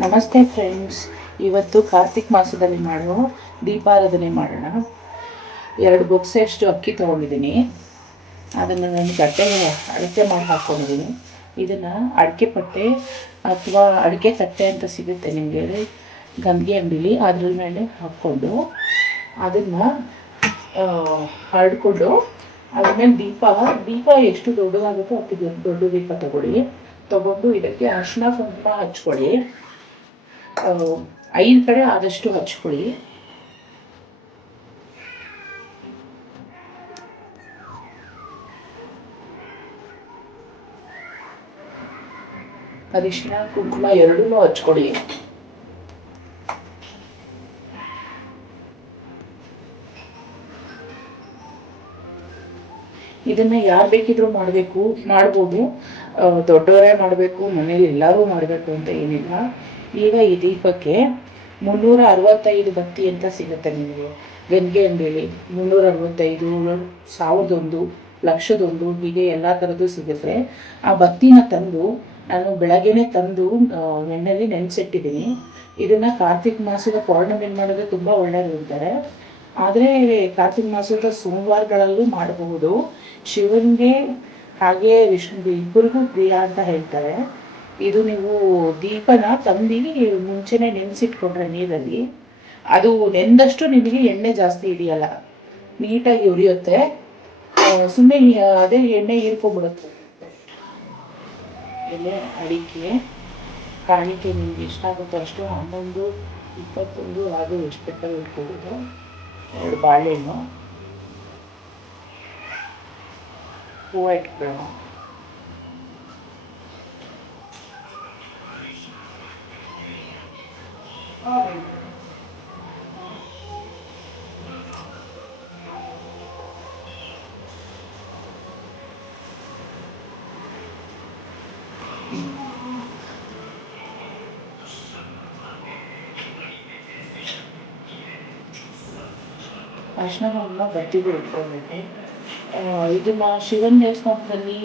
ನಮಸ್ತೆ ಫ್ರೆಂಡ್ಸ್. ಇವತ್ತು ಕಾರ್ತಿಕ್ ಮಾಸದಲ್ಲಿ ಮಾಡೋ ದೀಪಾರಾಧನೆ ಮಾಡೋಣ. 2 ಬೊಕ್ಸೆಯಷ್ಟು ಅಕ್ಕಿ ತೊಗೊಂಡಿದ್ದೀನಿ. ಅದನ್ನು ನಾನು ತಟ್ಟೆಗೆ ಅಳತೆ ಮಾಡಿ ಹಾಕ್ಕೊಂಡಿದ್ದೀನಿ. ಇದನ್ನು ಅಡಿಕೆ ಪಟ್ಟೆ ಅಥವಾ ಅಡಿಕೆ ತಟ್ಟೆ ಅಂತ ಸಿಗುತ್ತೆ ನಿಮಗೆ ಗಂಧಿಗೆ ಅಂಗಡಿಲಿ, ಅದ್ರ ಮೇಲೆ ಹಾಕ್ಕೊಂಡು ಅದನ್ನು ಹರಡ್ಕೊಂಡು ಅದ್ರ ಮೇಲೆ ದೀಪ ಎಷ್ಟು ದೊಡ್ಡದಾಗುತ್ತೋ ಅಷ್ಟು ದೊಡ್ಡ ದೀಪ ತಗೊಂಡು ಇದಕ್ಕೆ ಅರಿಶಿನ ಕುಂಕುಮ ಹಚ್ಕೊಳ್ಳಿ. 5 ಕಡೆ ಆದಷ್ಟು ಹಚ್ಕೊಳ್ಳಿ. ಅರಿಶಿನ ಕುಂಕುಮ ಎರಡೂ ಹಚ್ಕೊಳ್ಳಿ. ಇದನ್ನ ಯಾರು ಬೇಕಿದ್ರೂ ಮಾಡ್ಬೋದು. ದೊಡ್ಡವರೇ ಮಾಡಬೇಕು, ಮನೇಲಿ ಎಲ್ಲರೂ ಮಾಡಬೇಕು ಅಂತ ಏನಿಲ್ಲ. ಈಗ ಈ ದೀಪಕ್ಕೆ 365 ಬತ್ತಿ ಅಂತ ಸಿಗುತ್ತೆ ನಿಮಗೆ ಗಂಗೆ ಅಂಗಡಿಯಲ್ಲಿ. 365, 1001, 1,00,001 ಹೀಗೆ ಎಲ್ಲ ಥರದ್ದು ಸಿಗುತ್ತೆ. ಆ ಬತ್ತಿನ ತಂದು ನಾನು ಬೆಳಗ್ಗೆನೆ ತಂದು ಎಣ್ಣೆಯಲ್ಲಿ ನೆನೆಸಿಟ್ಟಿದ್ದೀನಿ. ಇದನ್ನು ಕಾರ್ತಿಕ್ ಮಾಸದ ಪೌರ್ಣಮಿ ಮಾಡಿದ್ರೆ ತುಂಬ ಒಳ್ಳೆಯದು ಅಂತಾರೆ. ಆದರೆ ಕಾರ್ತಿಕ್ ಮಾಸದ ಸೋಮವಾರಗಳಲ್ಲೂ ಮಾಡಬಹುದು. ಶಿವನಿಗೆ ಹಾಗೆ ವಿಷ್ಣುಗೆ ಇಬ್ಬರಿಗೂ ಪ್ರಿಯ ಅಂತ ಹೇಳ್ತಾರೆ. ಇದು ನೀವು ದೀಪನ ತಂದು ಮುಂಚೆನೆ ನೆನೆಸಿಟ್ಕೊಂಡ್ರೆ ನೀರಲ್ಲಿ, ಅದು ನೆಂದಷ್ಟು ನಿಮಗೆ ಎಣ್ಣೆ ಜಾಸ್ತಿ ಹಿಡಿಯಲ್ಲ, ನೀಟಾಗಿ ಉರಿಯುತ್ತೆ. ಸುಮ್ಮನೆ ಅದೇ ಎಣ್ಣೆ ಹೀರ್ಕೊಂಡ್ಬಿಡುತ್ತೆ. ಎಲೆ ಅಡಿಕೆ ಕಾಣಿಕೆ ನಿಮ್ಗೆ ಎಷ್ಟಾಗುತ್ತೋ ಅಷ್ಟು 11, 21 ಹಾಗೂ ಎಷ್ಟು ಬೇಕಾದ್ರೂ ಇಟ್ಕೋಬೋದು. 2 ಬಾಳೆಹಣ್ಣು, ಹೂವು ಇಟ್ಕೊಳ್ಳೋಣ. ಅರಿಶಿನ ಬತ್ತಿಗಳು ಇಟ್ಕೊಳ್ಬೇಕು. ಇದನ್ನ ಶಿವನ ದೇವಸ್ಥಾನದಲ್ಲಿ